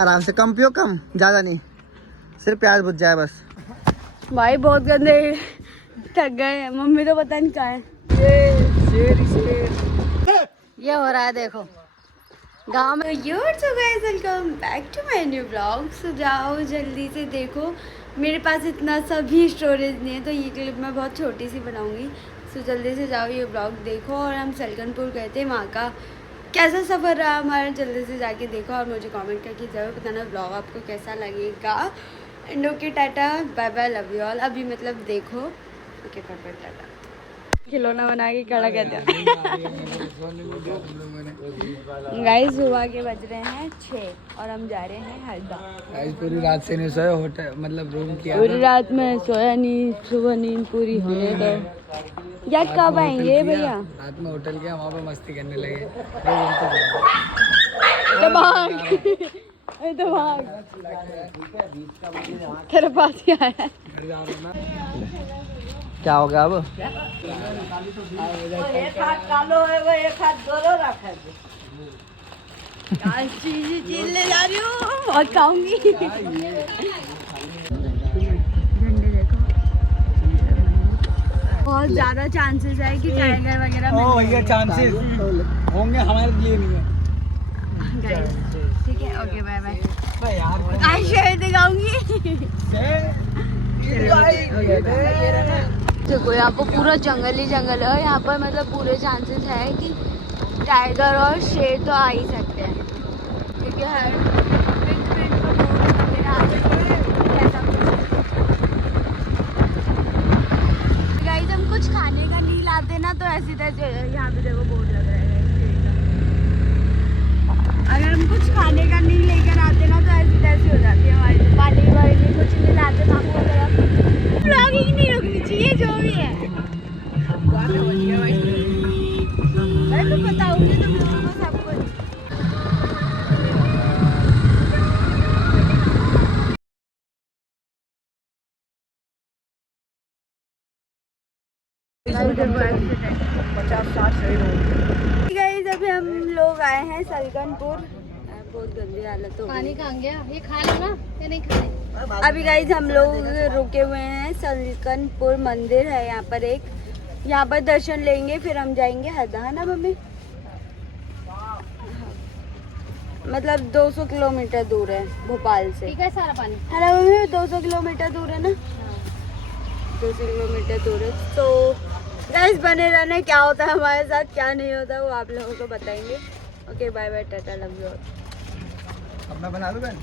आराम से, कम पियो, कम, ज़्यादा नहीं, सिर्फ प्याज बुझ जाए बस। भाई बहुत गंदे, थक गए। मम्मी तो पता नहीं कहाँ है। ये हो रहा है देखो गाँव में। So guys, welcome back to my new blog. सो जाओ जल्दी से देखो, मेरे पास इतना सा भी स्टोरेज नहीं है, तो ये क्लिप मैं बहुत छोटी सी बनाऊंगी। सो जल्दी से जाओ ये ब्लॉग देखो। और हम सलकनपुर गए थे, वहाँ का कैसा सफ़र रहा हमारा, जल्दी से जाके देखो और मुझे कमेंट करके ज़रूर बताना ब्लॉग आपको कैसा लगेगा। And okay, tata bye bye, love you all. अभी मतलब देखो, ओके बाय बाय, टाटा। खिलौना बना के खड़ा कर दिया। गाइस सुबह के बज रहे हैं 6 और हम जा रहे हैं हरदा। गाइस पूरी रात से नहीं सोए, होटल मतलब रूम किया, पूरी रात में सोया नहीं, सुबह नींद पूरी होने दो। या कब आएंगे भैया? रात में होटल गया, वहाँ पे मस्ती करने लगे। तो भाग तेरे पास ही आया। क्या हो गया अब? चीज ले जा रही हूँ और खाऊंगी। झंडे देखो, बहुत ज्यादा चांसेस है कि टाइगर वगैरह ये चांसेस होंगे, हमारे लिए नहीं है। ठीक है, ओके बाय बाय। यार आज शेर दिखाऊंगी। देखो यहाँ पर पूरा जंगल ही जंगल है, यहाँ पर मतलब पूरे चांसेस है कि टाइगर और शेर तो आ ही सकते हैं, क्योंकि हर गाइस हम कुछ खाने का नहीं लाते ना, तो ऐसी तैसे यहाँ पे देखो बोर्ड लग रहा है। अगर हम कुछ खाने का नहीं लेकर आते ना, तो ऐसी तैसी हो जाती है हमारी। तो पानी वानी कुछ नहीं लाते, मामू वगैरह। ब्लॉगिंग नहीं रुकनी चाहिए, जो भी है मैं तो बताऊंगी तुम लोगों को सब कुछ। गाइस अभी हम लोग आए हैं सलकनपुर। बहुत गंदी हालत हो गई। पानी कहाँ गया? ये खा लो ना या नहीं खाने? अभी गाइस हम लोग रुके हुए हैं, सलकनपुर मंदिर है यहाँ पर एक, यहाँ पर दर्शन लेंगे, फिर हम जाएंगे हरदा, है ना मम्मी? मतलब 200 किलोमीटर दूर है भोपाल से। ठीक है सारा पानी। है ना मम्मी? 200 किलोमीटर दूर है ना? 200 किलोमीटर दूर है। तो गाइस बने रहने, क्या होता है हमारे साथ क्या नहीं होता वो आप लोगों को बताएंगे। Okay bye bye, tata, love you all. अपना बना लो बहन।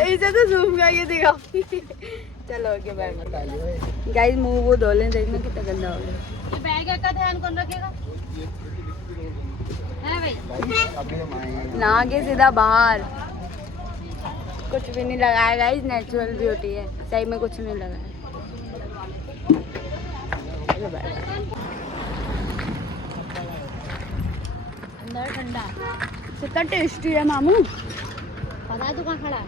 इसे तो जूम करके दिखाओ। चलो ओके बाय बाय। गाइस मुंह वो धो लें, देखना कितना गंदा हो गया। ये बैग का ध्यान कौन रखेगा? है भाई ना के सीधा बाहर, कुछ भी नहीं लगाया गाइस, नेचुरल ब्यूटी है, सही में कुछ नहीं लगाया। अंदर ठंडा कितना टेस्टी है मामू। पता है तू कहाँ खड़ा है?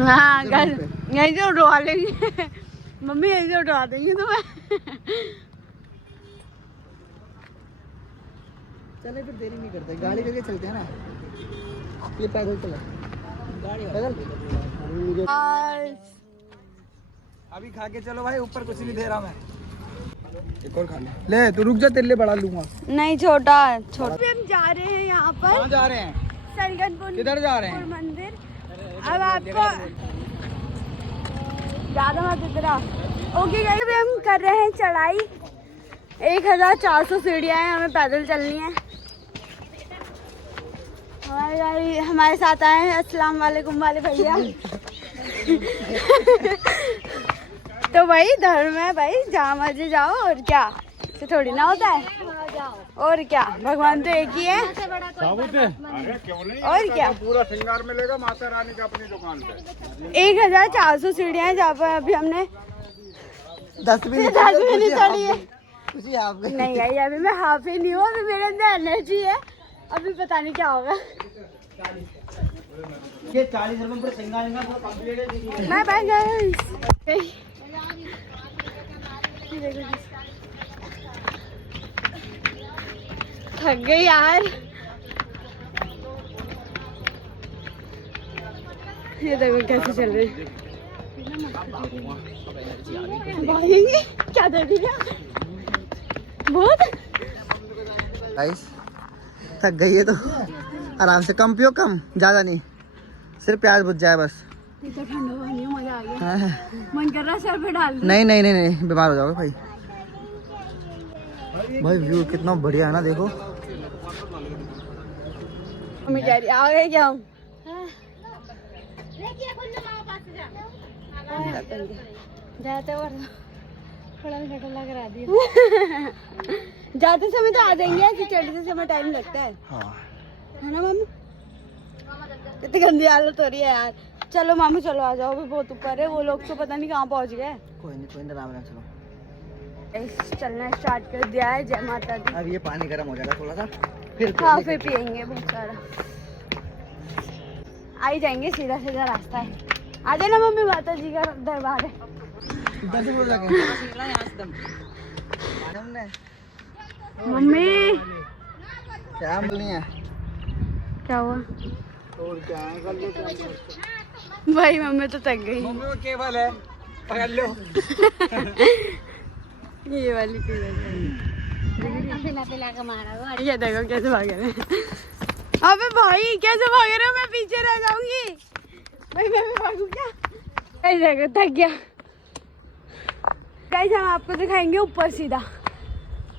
हाँ घर यहीं से उठवा लेंगे। मम्मी यहीं से उठवा देंगे तुम्हें। चले फिर, देरी नहीं करते, गाड़ी करके चलते हैं ना। ये पैदल चला, गाड़ी पैदल। अभी खा के चलो भाई, ऊपर कुछ नहीं दे रहा मैं। एक और खा ले तो रुक जा, तेरे लिए बड़ा लूंगा। नहीं छोटा छोटा। अभी हम जा रहे हैं यहाँ पर। कहाँ जा रहे हैं? सलकनपुर। किधर जा रहे हैं? मंदिर। अब आपको ज्यादा मत इतना। ओके गाइस अभी हम कर रहे हैं चढ़ाई। 1400 सीढ़ियाँ हैं, हमें पैदल चलनी है। हमारे साथ आए हैं अस्सलाम वालेकुम वाले भैया। तो भाई धर्म है भाई, जहाँ मर्जी जाओ, और क्या से थोड़ी ना होता है। और क्या, भगवान तो एक ही है। और क्या, पूरा श्रृंगार मिलेगा माता रानी का अपनी दुकान पे। 1400 सीढ़ियाँ हैं, जहाँ पर अभी हमने 10 भी नहीं चढ़ी है। नहीं नहीं अभी मैं हाफ ही नहीं हूँ, अभी मेरे अंदर एनर्जी है, अभी पता नहीं क्या होगा। ये 40 रुपए पर श्रृंगार कंप्लीट है। Bye bye guys. ये देखो थक गई यार। ये देखो कैसे चल रहे हैं। भागेंगे क्या दे दिया बहुत। गाइस थक गई है तो आराम से कम पियो, कम ज़्यादा नहीं, सिर्फ प्याज बुझ जाए बस। तो ठंडा पानी है, मजा आ गया। हाँ। मन कर रहा है सर पे डाल दूं। नहीं नहीं नहीं नहीं, बीमार हो जाओगे भाई। भाई व्यू कितना बढ़िया है ना, देखो। मम्मी कह रही आ गए क्या हम। जाते वक्त थोड़ा शक्ल करा दिया। जाते समय तो आ जाएंगे, ऐसे चढ़ते समय टाइम लगता है। हाँ है ना मम्मी? कितनी गंदी हालत हो रही है यार। चलो मामू चलो आ जाओ, भी बहुत ऊपर है। वो लोग तो पता नहीं कहाँ पहुँच गए। कोई नहीं आराम से चलो। चलना स्टार्ट कर दिया है। जय माता दी। अब ये पानी गर्म हो जाएगा थोड़ा सा, फिर हाँ फिर पियेंगे बहुत सारा। आ ही जाएंगे, सीधा सीधा रास्ता है। आ जाना मम्मी, माता जी का दरबार है। मम्मी क्या बोलनी है? क्या हुआ? और क्या है, कर लो क्या। भाई मम्मी तो थक गई। मम्मी वो केबल है, पकड़ लो। ये वाली केबल ये देखो कैसे भाग रहे हैं। अबे भाई कैसे भाग रहे हो, मैं पीछे रह जाऊंगी। भाई मैं भी भागू क्या? ऐसे देखो थक गया। गाइस हम आपको दिखाएंगे ऊपर सीधा,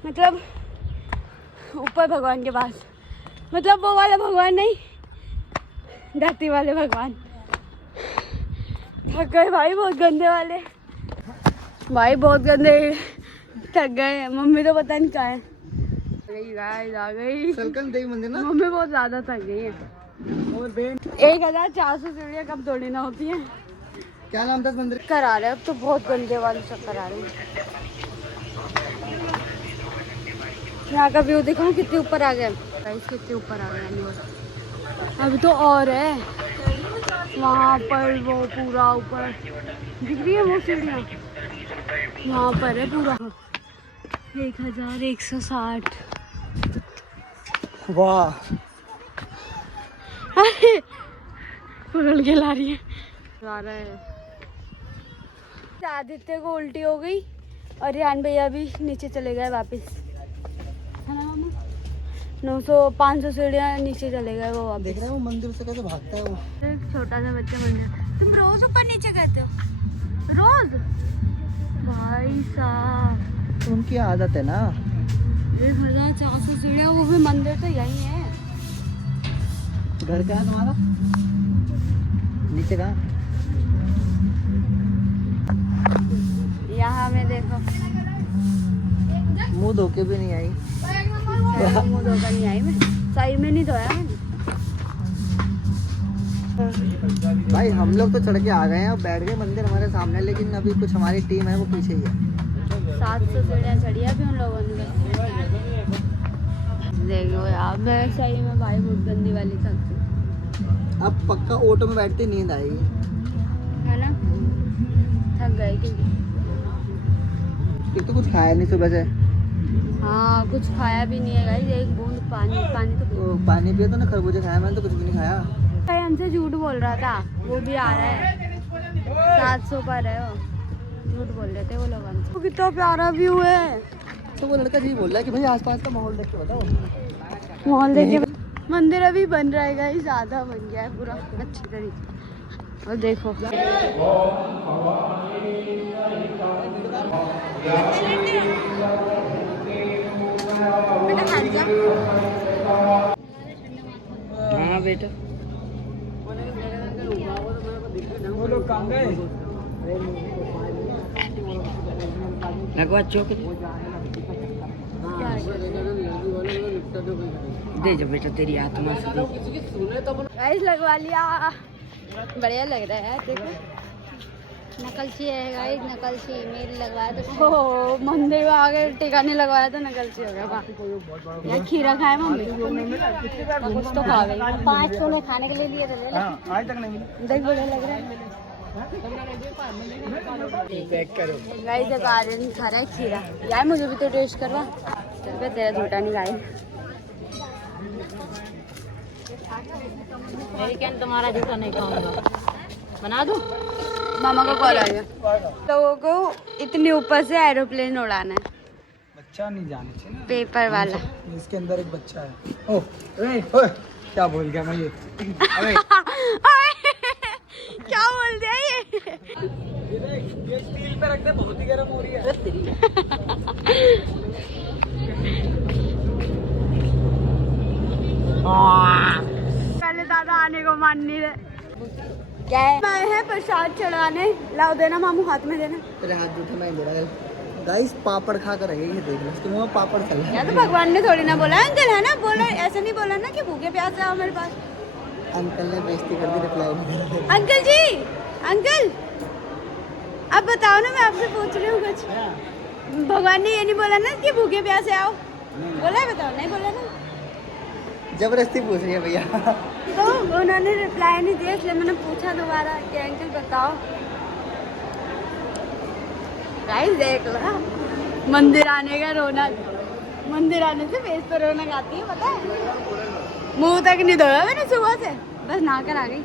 मतलब ऊपर भगवान के पास, मतलब वो वाला भगवान नहीं, धरती वाले भगवान। थक गए भाई, बहुत गंदे वाले भाई, बहुत गंदे। थक गए। मम्मी तो पता नहीं कहाँ है। आ गई सलकन देवी मंदिर ना। मम्मी बहुत ज्यादा थक गई है। और बेन 1400 सीढ़ियाँ कब तोड़ी ना होती हैं। क्या नाम था इस मंदिर? चक्कर आ रहे हैं अब तो, बहुत गंदे वाले चक्कर आ रहे हैं। यहाँ का व्यू देखो कितने ऊपर आ गए गाइस, कितने ऊपर आ गए हम लोग। अभी तो और है वहाँ पर, वो पूरा ऊपर दिख रही है वो सीढ़ियाँ, वहाँ पर है पूरा 1160। वाह अरे पकड़ के ला रही है। आ रहा है। आदित्य को उल्टी हो गई और रिहान भैया भी नीचे चले गए वापस, है ना मामा? 500 सीढ़ियाँ नीचे चले गए वो वापस। देख रहे हो वो मंदिर से कैसे भागता है वो। एक छोटा सा बच्चा मंदिर। तुम रोज ऊपर नीचे करते हो? रोज? भाई साहब उनकी आदत है ना। 1400 सीढ़ियाँ, वो भी मंदिर तो यही है। घर क्या है तुम्हारा? नीचे कहाँ? यहाँ में देखो मुंह धो के भी नहीं आई। मुँह धोकर नहीं आई मैं, सही में नहीं धोया मैंने। भाई हम लोग तो चढ़ के आ गए हैं, अब बैठ गए मंदिर हमारे सामने, लेकिन अभी कुछ हमारी टीम है वो पीछे ही है। 700 सीढ़ियाँ चढ़ी है अभी उन लोगों ने। देखो यार मैं सही में भाई बहुत गंदी वाली थक गई। अब पक्का ऑटो में बैठते नींद आएगी, है ना? थक गए क्योंकि तो कुछ खाया नहीं सुबह से। हाँ कुछ खाया भी नहीं है गाइस, एक बूंद पानी तो पानी पिया तो ना, खरबूजे खाया, मैंने तो कुछ भी नहीं खाया। भाई हमसे झूठ बोल रहा था, वो भी आ रहा है 700 पर है वो, झूठ बोल रहे थे वो लोग हमसे। वो कितना प्यारा व्यू है। तो वो लड़का जी बोल रहा है कि भाई आसपास का माहौल देख के बताओ। माहौल देखिए। मंदिर अभी बन रहा है गाइस, आधा बन गया है पूरा अच्छी तरीके। और देखो हाँ बेटा वो लोग काम गए लगवा चौक दे जा बेटा, तेरी आत्मा से दे। गाइस लगवा लिया, बढ़िया लग रहा है देखो। नकलची है गाइस, नकलची मेरी लगवाया तो। ओ मंदिर में आगे टीका नहीं लगवाया तो नकलची हो गया। यहाँ खीरा खाए मम्मी, कुछ तो खा गई। 5 तोड़े खाने के लिए लिए थे, ले ले। आज तक नहीं मिला। देख बढ़िया लग रहा है। चेक करो। गाइस देखो आर्यन खा रहा है खीरा। यार मुझे भी तो टेस्ट करवा। चल बे तेरा झूठा नहीं गाय। लेकिन तुम्हारा जूता नहीं खाऊंगा। बना दूं? मामा का कॉल आ गया। लोगों को इतने ऊपर से एरोप्लेन उड़ाना है। बच्चा नहीं जाने चाहिए। पेपर वाला। इसके अंदर एक बच्चा है। ओह, ओए, क्या बोल गया मैं ये? अबे क्या बोल दिया ये? ये स्टील पे रखते बहुत ही गर्म हो रही है। पहले दादा आने को मान नहीं रहे। क्या है? मैं है प्रसाद चढ़ाने। लाओ देना मामू हाथ में देना। तेरे हाथ जूठे मैं दे रहा। गाइस पापड़ खा कर ये देख लो उसके मुंह में पापड़ चल रहा या तो भगवान ने थोड़ी ना बोला अंकल है ना बोला ऐसा नहीं बोला ना कि भूखे प्यासे आओ मेरे पास। अंकल ने बेइज्जती कर दी रिप्लाई नहीं। अंकल जी अंकल अब बताओ ना मैं आपसे पूछ रही हूँ कुछ। भगवान ने ये नहीं बोला ना कि भूखे प्यासे आओ। बोला है बताओ नहीं बोला ना। जबरदस्ती पूछ रही है भैया। तो उन्होंने रिप्लाई नहीं दिया इसलिए मैंने पूछा दोबारा कि अंकल बताओ। गाइस देख लो मंदिर आने का रौनक। मंदिर आने से फेस पर रौनक आती है पता है। मुंह तक नहीं धोया मैंने सुबह से बस नहा कर आ गई।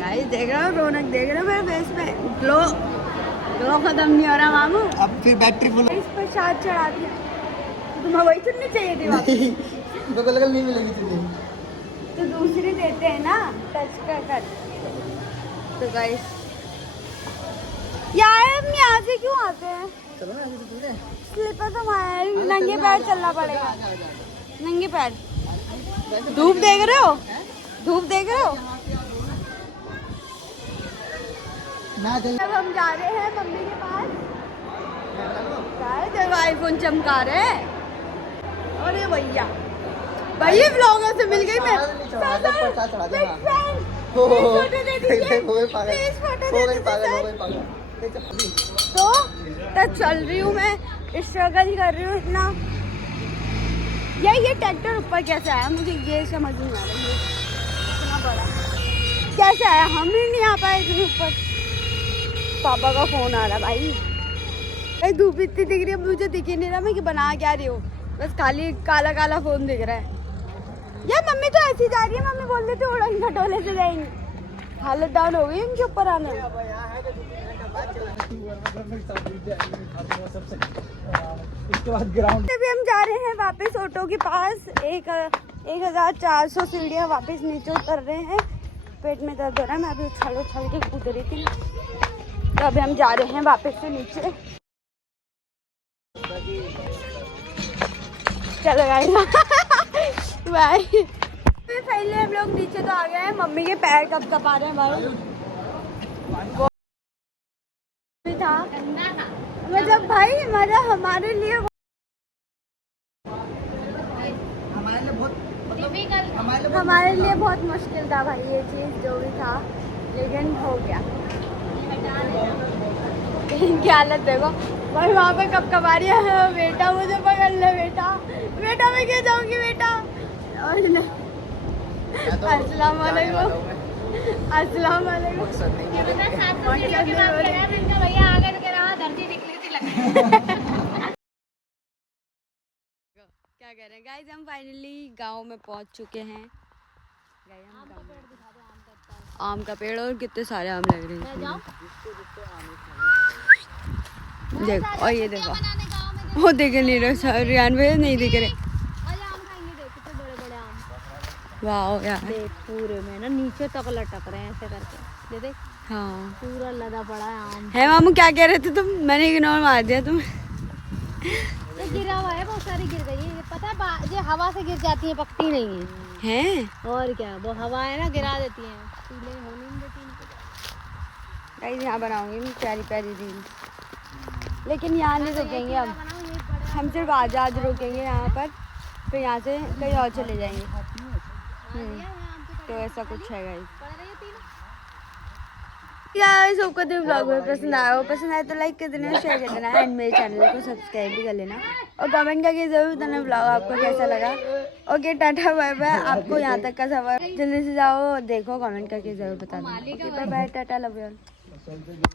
गाइस देख रहे हो रौनक देख रहे हो मेरे फेस पे ग्लो ग्लो खत्म नहीं हो रहा मामू। अब फिर बैटरी फुल। इस पर प्रसाद चढ़ा दिया। तुम्हें वही चुननी चाहिए थी वापस। बगल नहीं मिलेगी तुझे। तो दूसरी देते हैं ना टच कर। तो गाइस यार हम यहाँ से क्यों आते हैं? चलो ना आगे से पूरे। स्लीपर तो हमारे नंगे पैर चलना पड़ेगा। नंगे पैर। धूप देख रहे हो? धूप देख रहे हो? ना चल। अब हम जा रहे हैं मम्मी के पास। जब आईफोन चमका रहे हैं। अरे भैया भैया व्लॉगर से मिल गई मैं। तो चल रही हूँ मैं स्ट्रगल कर रही हूँ इतना। ये ट्रैक्टर ऊपर कैसे आया मुझे ये समझ नहीं आ रहा है। इतना बड़ा कैसे आया हम ही नहीं आ पाए इतने ऊपर। पापा का फोन आ रहा भाई। धूप इतनी दिख रही है मुझे दिख ही नहीं रहा मैं कि बना क्या रही हूँ। बस खाली काला काला फोन दिख रहा है। यार मम्मी तो ऐसी जा रही है। मम्मी बोल रही थी उड़न खटोले से जाएंगे। हालत डाउन हो गई उनके ऊपर आने में। इसके बाद ग्राउंड अभी हम जा रहे हैं वापस ऑटो के पास। 1400 सीढ़ियाँ वापस नीचे उतर रहे हैं। पेट में दर्द हो रहा है। मैं अभी उछल के कूद रही थी तो अभी हम जा रहे हैं वापस से नीचे। चलो गाइस बाय। पहले हम लोग नीचे तो आ गए हैं। मम्मी के पैर कब कपा रहे हैं भाई। वो था मतलब भाई हमारे लिए हमारे लिए बहुत मुश्किल था भाई ये चीज़ जो भी था लेकिन हो गया। इनकी हालत देखो भाई वहाँ पे कब कमा रही है। बेटा मुझे पकड़ ले बेटा बेटा मैं क्या जाऊँगी बेटा। और अस्सलाम वालेकुम अस्सलाम वालेकुम। भैया आगे तो कह रहा धरती निकली थी क्या कह रहे हैं गाइस हम फाइनली गांव में पहुंच चुके हैं। आम का पेड़ और कितने सारे आम लग रहे हैं। देखो और ये देखो वो दिख नहीं रहे रियान भैया नहीं दिख रहे। वाह यार देख पूरे में ना नीचे तक लटक रहे हैं ऐसे करके। देख हाँ पूरा लदा पड़ा है आम। है मामू क्या कह रहे थे तुम? मैंने इग्नोर मार दिया तुम। ये गिरा हुआ है बहुत सारी गिर गई है पता है। ये हवा से गिर जाती है पकती नहीं है। हैं और क्या वो हवा है ना गिरा देती है। पीले होने नहीं देती इनको। गाइस यहाँ बनाऊंगी मैं प्यारी प्यारी रील लेकिन यहाँ नहीं रुकेंगे। अब हम सिर्फ आज़ाद रुकेंगे यहाँ पर फिर यहाँ से कहीं और चले जाएंगे। तो ऐसा कुछ है गाइस। गाइस सबको तो ब्लॉग में पसंद आया तो लाइक कर देना, शेयर कर देना एंड मेरे चैनल को सब्सक्राइब भी कर लेना और कमेंट करके जरूर बताना ब्लॉग आपको कैसा लगा। Okay tata bye bye. आपको यहाँ तक का सफर जल्दी से जाओ देखो, कमेंट करके जरूर बताना। Okay bye bye, tata, love you all.